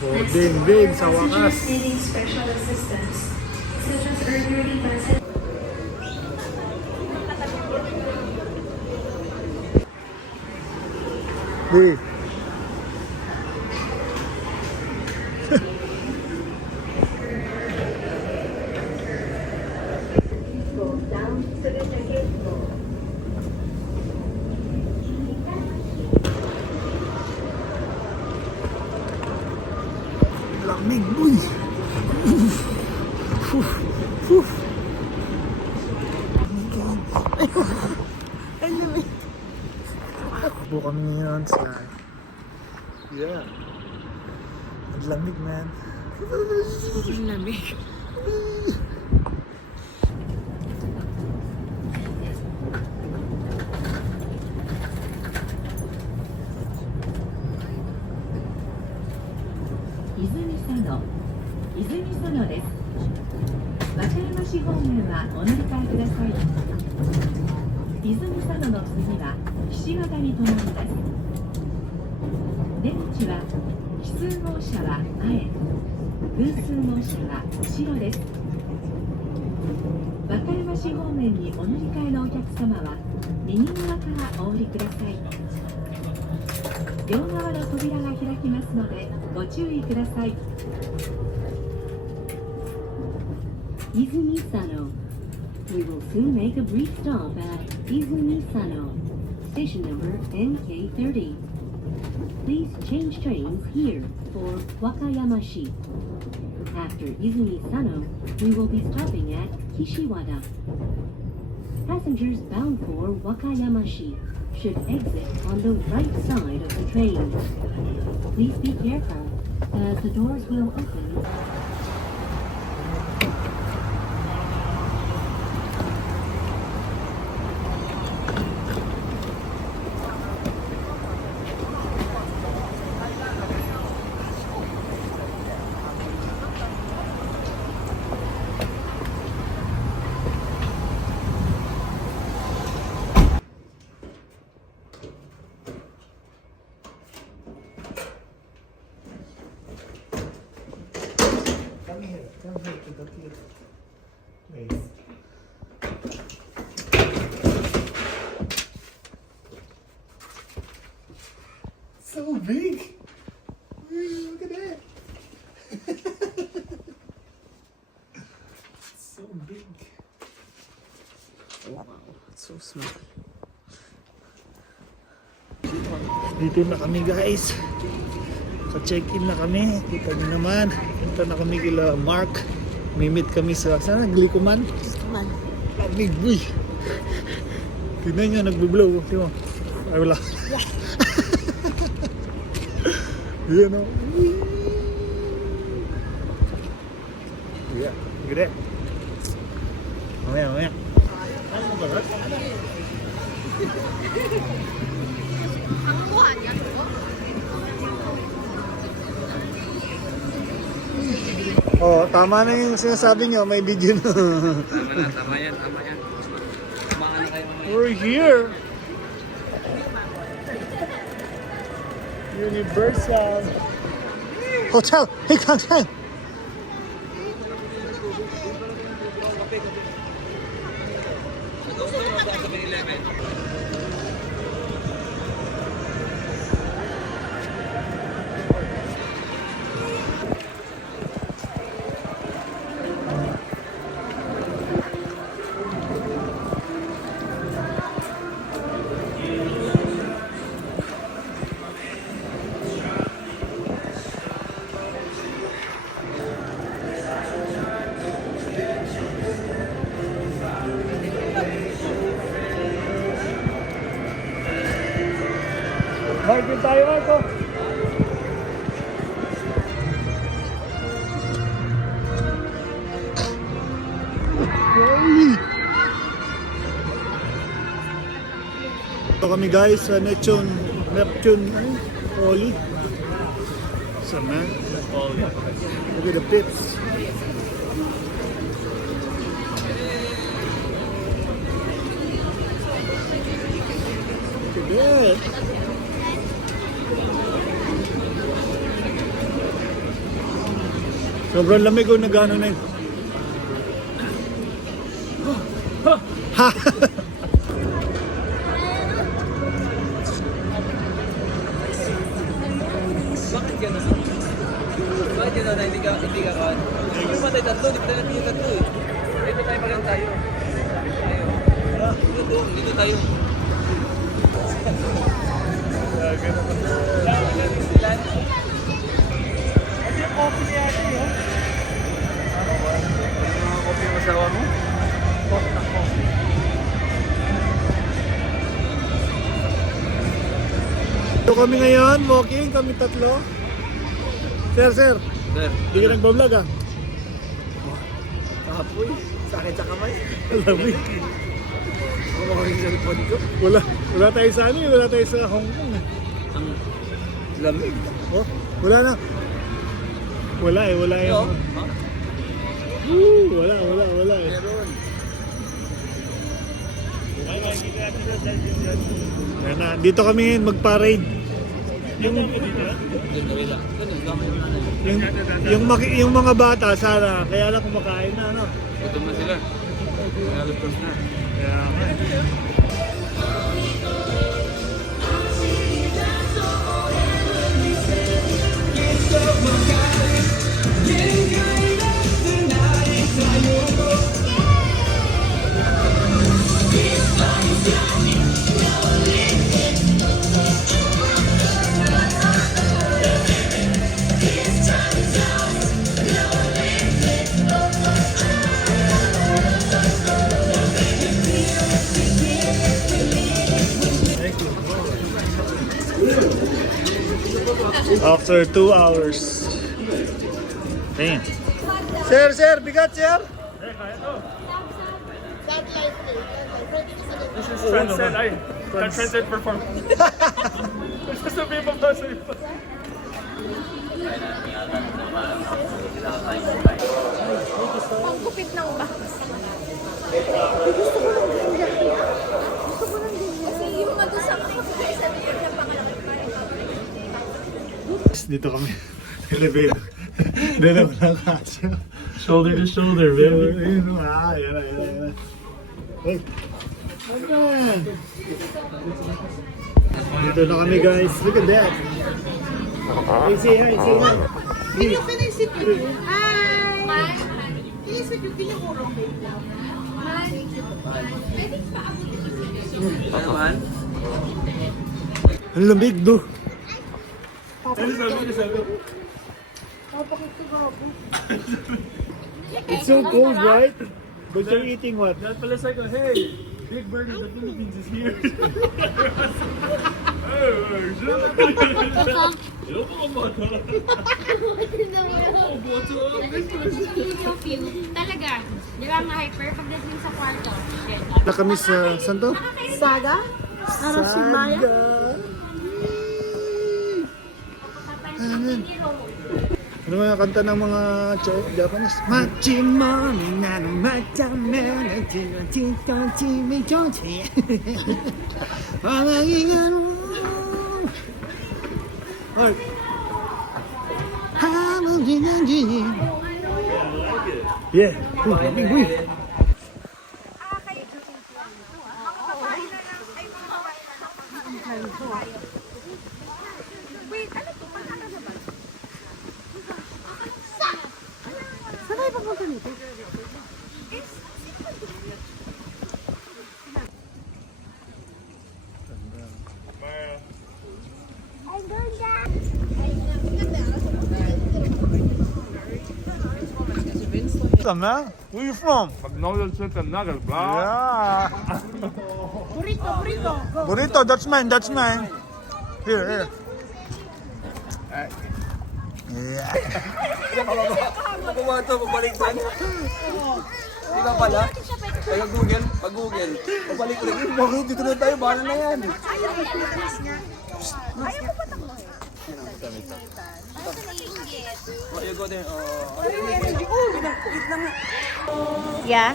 Din sa wakas. Special assistance, such as early transit. Di. Go down to the ticket floor. Lamig, uy. Ay, lamig. Takbo kami ngayon sa... Yeah. Ang lamig, man. Ang lamig. Izumi Sonoです。和歌山市方面はお乗り換えください。泉佐野の次は岸和田に停まります。出口は奇数号車は前、偶数号車は後ろです。和歌山市方面にお乗り換えのお客様は右側からお降りください。両側の扉が開きますのでご注意ください。Izumi Sano. We will soon make a brief stop at Izumi Sano, station number NK30. Please change trains here for Wakayama-shi. After Izumi Sano, we will be stopping at Kishiwada. Passengers bound for Wakayama-shi should exit on the right side of the train. Please be careful, as the doors will open. Come here to the kid. Wait. So big! Look at that! So big. Wow, it's so small. Dito na kami, guys. Ka-check-in na kami. Kita niyo naman. Punta na kami kila Mark. May-meet kami sa... Saan? Glikuman? Glikuman. Lamig, uy. Tignan nyo, nagbe-blow. Tignan mo. Ay, wala. Yan o. Yeah. Look at that. Mamaya, mamaya. Ano ba? 광고 아니야 그거? Oh, tama na yung sinasabi nyo. May video na. Tama yan, tama yan. Tumakan na kayo mamaya. We're here. Universal Hotel. Hey, Kantan. Market tayo ako. Ito kami guys sa Neptune Oli. Sama. Look at the pips. Look at that. Sobrang lamig kung nagano na yun. Ha! Bakit gano'n? Bakit gano'n na hindi ka kawan? Hindi naman tayo tatlo, hindi tayo natin yung tatlo eh. Dito tayo pa lang tayo. Dito tayo. Mga kopi yung asawa mo? Ito kami ngayon, walking, kami tatlo. Sir, Sir, hindi ka nagbablog ah. kapoy. Sakit sa kamay. Lamig. Ako ko yung cellphone ko. Wala tayo sa ano eh, wala tayo sa Hong Kong eh. Ang lamig. Oh, wala na. Wala eh, wala Yo, yung... ha? Wala eh. Meron. Yan na, dito kami magpa-raid. Yung, yung mga bata sana, kaya lang kumakain na, ano? Gutom na sila. Nalagpas na. Kaya nga. After 2 hours. Damn. Sir, bigat sir. This is Transcend. Transcend performance. Sasabihin mo ba sa'yo? Ang gupit ng box. Kasi yung ano sa kapatid, sabi ko niya pangalaki pa rin. Dito kami. Elevator. Dalawa lang kasi. Shoulder to shoulder, baby. Ayun, yan na. Hey. Okay. Dito na kami guys. Look at that. Hey, say hi. Can you sit with you? Hi! Can you sit with you? Can you hold on, baby? Ano man? Ang lamig do. It's so cold, right? But you're eating what? That pala sa ko, hey, Big Bird in the Philippines is here. Talaga, di ba ma-hyper pagdating sa kwarto? Shit. Na kami sa, saan to? Saga? Ano si Maya? Ano mga kanta ng mga Japanese? Machimami na no machame na chito chimi chochi. Pamagingan mo. Or Hamagingan ji. Yeah. Uy. Saan tayo papunta nito? Come man. Where you from? Magnolia chicken nuggets, bro. Yeah. Burrito. Go. Burrito, that's mine. Here. Yeah. Pagkuha ito, pagbalik doon. Di ba pala? Pag-Google. Pagbalik ko rin. Bakit dito na tayo? Bahala na yan. Oh, you go there. Yeah?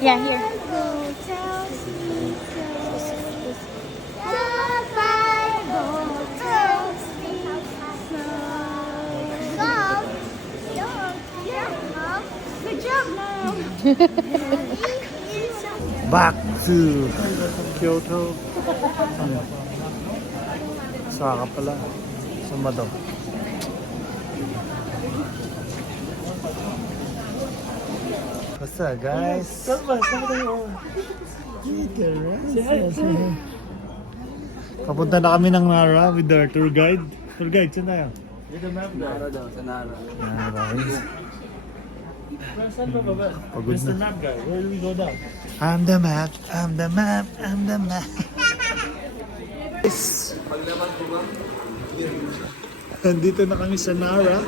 Yeah, here. Back to Kyoto. Ano? Saka pala. Saan ba daw? Basta guys. Papunta na kami ng Nara with our tour guide. Tour guide, saan tayo? Nara daw, sa Nara. Nara guys. Saan ba ba? Pagod Mr. na. Map guy, where do we go now? I'm the map, I'm the map, I'm the map. Guys, Paglaban ko ba? nandito na kami sa Nara.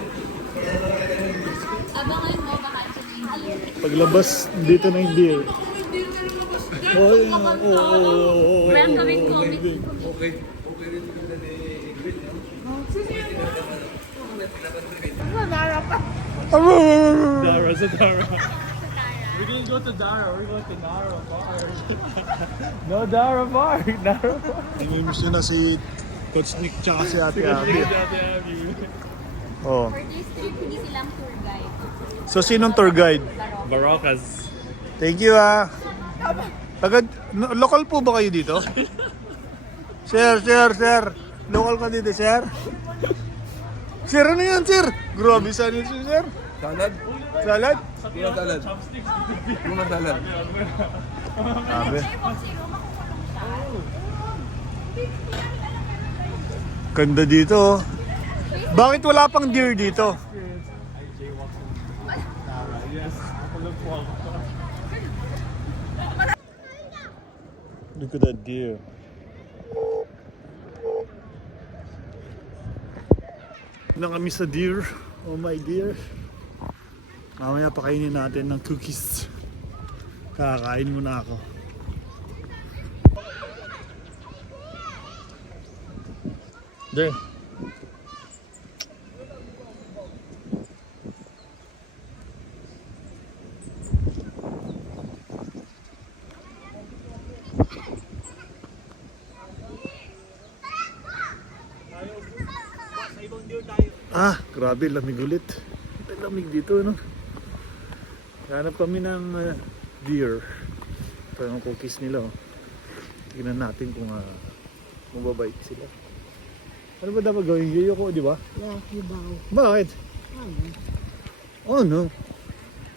Abangan mo, baka ito na yung deer. Paglabas, dito na yung deer. Oh, yeah. Oh. Meron kaming comic. Okay. Okay rin yung Dara, sa Dara. We didn't go to Dara, we're going to Nara Bar. No Dara Bar, Nara Bar. Namimiss nyo na si Coach Nick tsaka si Ate Abby. Oh. For this trip, hindi silang tour guide. So, sinong tour guide? Barocas. Thank you local po ba kayo dito? Sir. Local ka dito, sir? Sir, ano yan, sir? Grabe sa nyo, sir. Salad? Salad? Muna salad. Muna salad. Sabi. Ganda dito, oh. Bakit wala pang deer dito? Look at that deer. Na kami sa deer. Oh my dear. Mamaya pakainin natin ng cookies. Kakain muna ako. There. Grabe, lamig ulit. Lamig dito, no? Hanap kami ng deer. Ito yung cookies nila, oh. Tingnan natin kung mababait sila. Ano ba dapat gawin? Yuyoko, di ba? Lucky bow. Bakit? Oh no.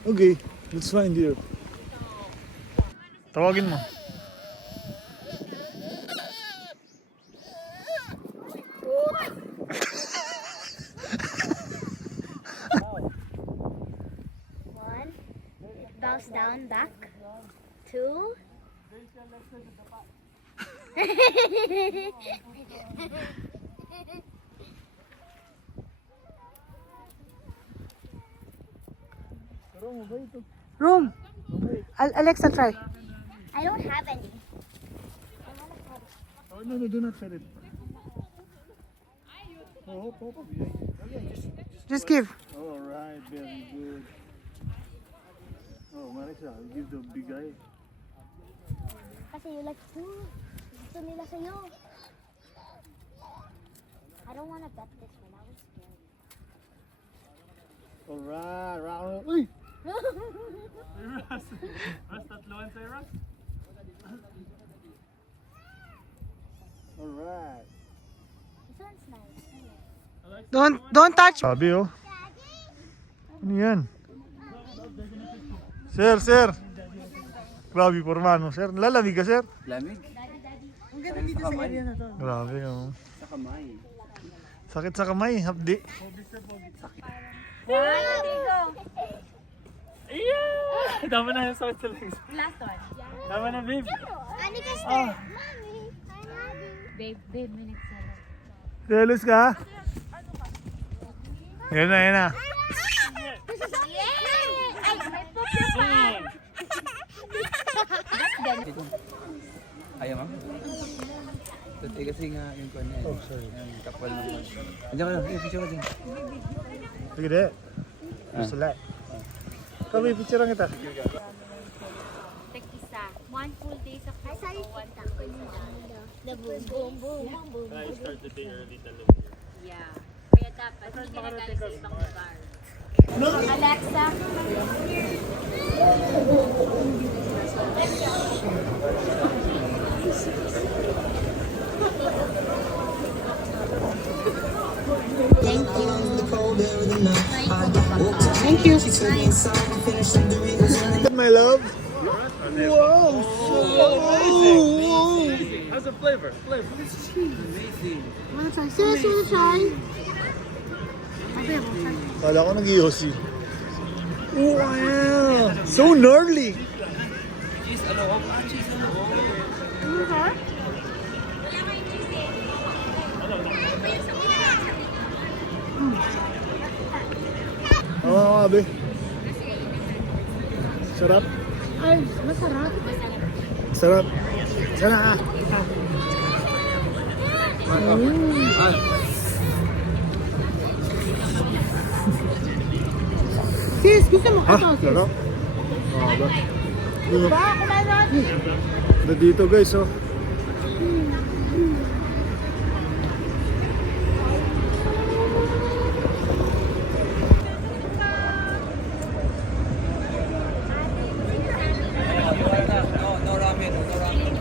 Okay, let's find deer. Tawagin mo. One, it bows down back. Two. Room. Alexa, try. I don't have any. Oh no, do not set it. Oh, Just give. Alright, very good. Oh, Marisa, give the big guy. Kasi you like food. Gusto nila sa'yo. I don't wanna bet this one. I was scared. Alright, round. Uy! Ras, tatluan sa'yo, Ras. Alright. This one's nice. Don't touch. Sabi, oh. Ano yan? Sir. Grabe, pormano, sir. Lalamig ka, sir. Lamig? Ang ganda dito sa area na to. Grabe, oh. Sa kamay. Sakit sa kamay, hapdi. Yeah! Tama na yung sakit sa legs. Last one. Tama na, babe. Ani ka, sir. Mommy. Babe, minutes na lang. Jealous ka? Yan na. Yay! Ay, may pupil pa. Ayaw, ma'am? Tuti kasi nga yung kanya. Oh, sorry. Yung kapal naman. Andiyan ka na. Picture ka dyan. Sige, de. Gusto lang. Kami, picture lang kita. Tag-isa. One full day sa Quezon. One taco. The boom, boom, boom, boom, boom. I start the day early talaga. Yeah. Kaya dapat, hindi ka nagaling sa ibang lugar. Alexa, Thank you. My love. Wow. How's the flavor? Wanna try? Sis, wanna try? Kala ko nag-iossi. Wow. So gnarly. Oo, abe. Sarap. Ay, masarap. Sarap. Sana ah. Sis, gusto mo Ah, ito? sarap. Oo, ba? Dito. Ba, kumain natin. Dito guys, oh. No ramen, no ramen.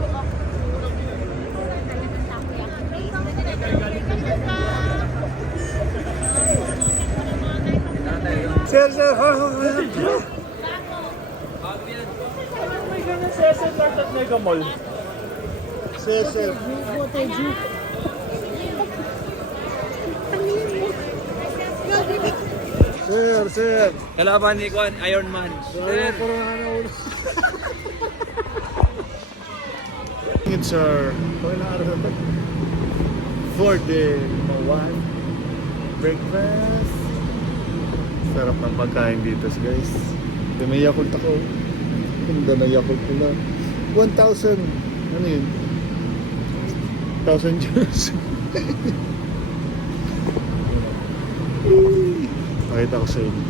Sir, sir. May ganyan sa SM North at Mega Mall. Sir, sir. Sir, sir. Kalaban ni Kwan, Iron Man. Sir, it's our for the one breakfast. Sarap ng pagkain dito guys. May Yakult ako. Ganda na Yakult nila. 1,000. Ano yun? 1,000 euros. Pakita ko sa inyo.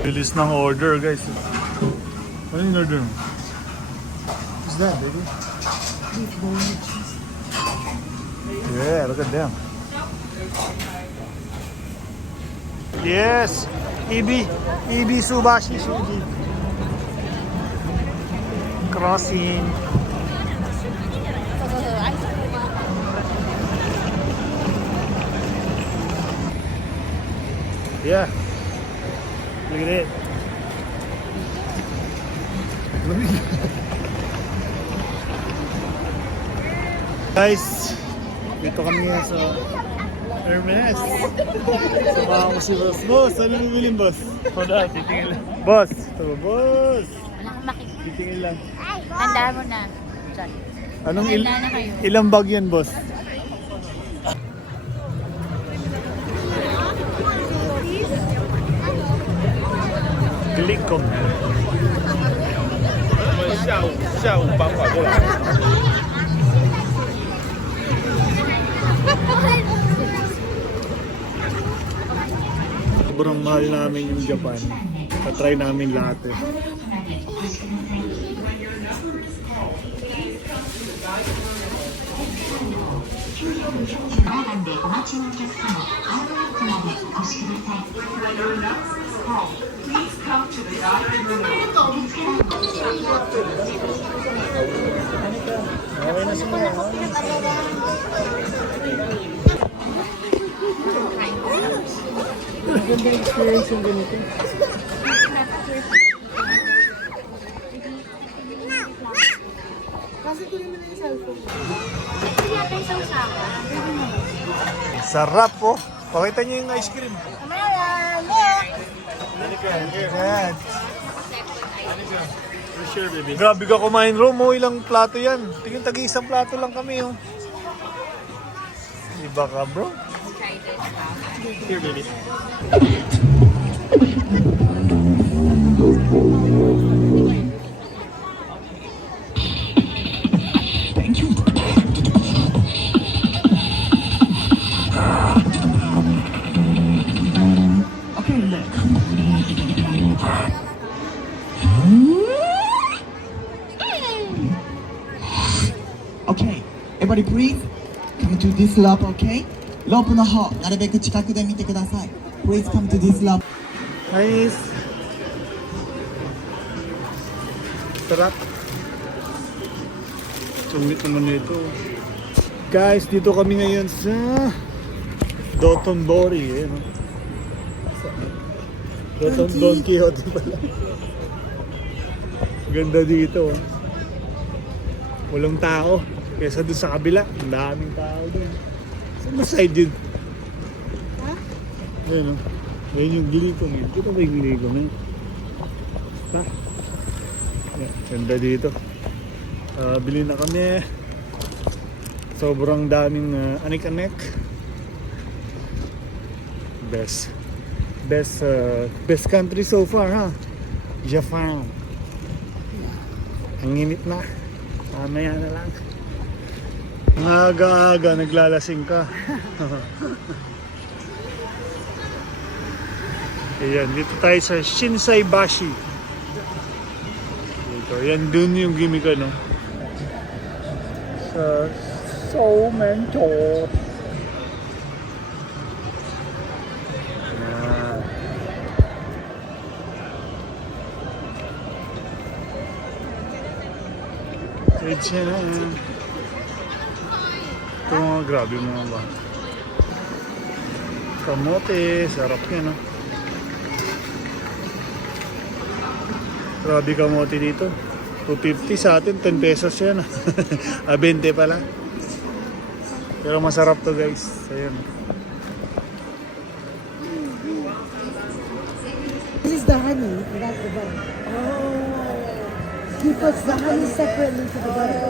Bilis ng order guys. Ano yung order mo? What's that baby? Beef bone cheese. Yeah, look at them. Yes! Ibi Subashi Shuji. Crossing. Yeah. Look at it. Guys, dito kami sa Hermes. Samahan ko si Boss. Boss, ano bibilin Boss? Hold up, titingin lang. Boss! Ito, Boss! Wala kang makikita. Titingin lang. Handa mo na. John. Anong Handa na kayo. ilang bag yan, Boss? Glikom. 下午傍晚过来。 Sobrang mahal namin yung Japan. Tatry namin lahat eh. Okay na sila. Maganda experience yung ganito. Kasi ko naman yung cellphone. Sarap po. Pakita niyo yung ice cream. Yan. Sure, baby. Grabe ka kumain, Rom. Ilang plato yan. Tingin tag-isang plato lang kami. Oh. Iba ka, bro. Here, baby. Okay, everybody please come to this loop, okay? ロープの方、なるべく近くで見てください。Please come to this loop. Nice! Sarap! Sungit naman nito. Guys, dito kami ngayon sa Dotonbori. Ayan, Don Quixote pala. Ganda dito. Walang tao. Kesa doon sa kabila, ang daming tao doon. Saan ba side yun? Ha? Ayan o. Ayan yung gilikong yun. Dito ba yung gilikong yun? Ha? Ayan, ganda dito. Bili na kami. Sobrang daming anik-anik. Best country so far, ha? Japan. Ang init na. Mamaya na lang. Ang aga-aga, naglalasing ka. Ayan, dito tayo sa Shinsaibashi. Dito, ayan dun yung gimmick, no? Sa Soumento. Ayan. Ito mga grabe mga ba. Kamote, sarap yan, no? Grabe kamote dito. 250 sa atin, 10 pesos yan. 20 pala. Pero masarap to, guys. Ayan. This is the honey. That's the butter. Oh. He puts the honey separately to the butter.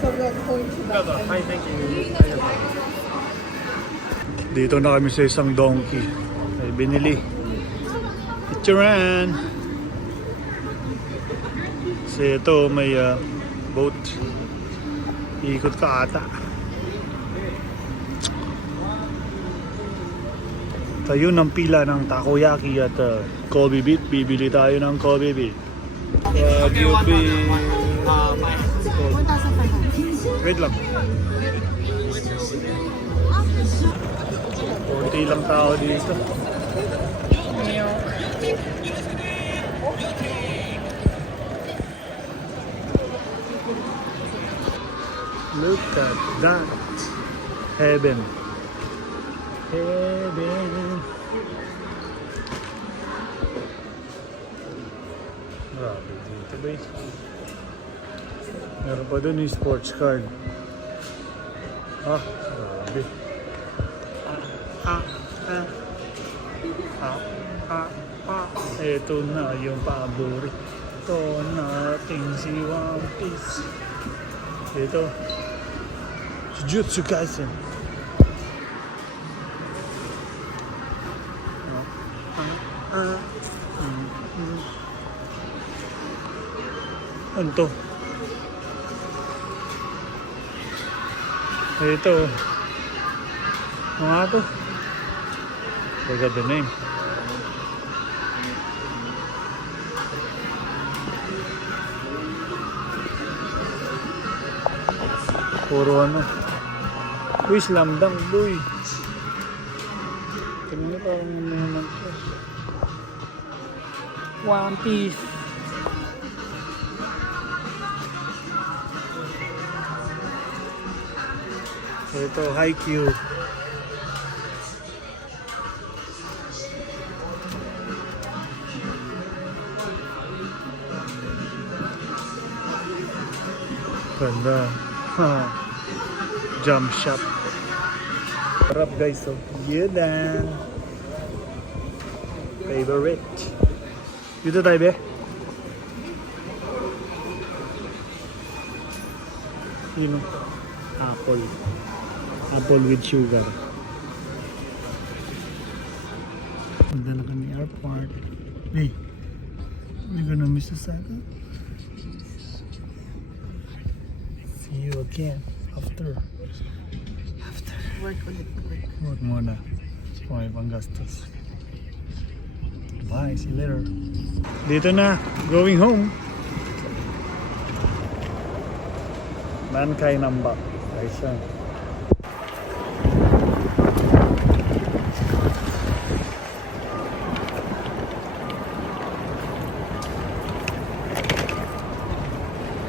So we're going to the Hi, thank you. Dito na kami sa isang donkey. Ay binili. Picturean. Kasi ito may boat. Ikot ka ata. Tayo ng pila ng takoyaki at Kobe beef. Bibili tayo ng Kobe beef. Wagyu beef. 1,500. Wait lang. Konti lang tao dito. Look at that. Heaven. Heaven. Grabe dito ba? Meron pa doon yung sports card. Ah, grabe. Ito na yung paborito nating si One Piece. Ito. Jujutsu Kaisen. Ano to? Ito. Ano nga to? Forgot the name. Puro ano. Uy, slam dunk, boy. Tingnan niyo parang ano naman to. One Piece. Ito, Haikyuu. Ganda. Jump shot. Sarap guys, so yun lang. Favorite. Dito tayo be. Yun o. Apple. Apple with sugar. Punta na kami airport. Hey, we're gonna miss a second. See you again after. Work ulit. Work muna. May panggastos. Bye, see you later. Dito na, going home. Mankai Namba. Ayos yan.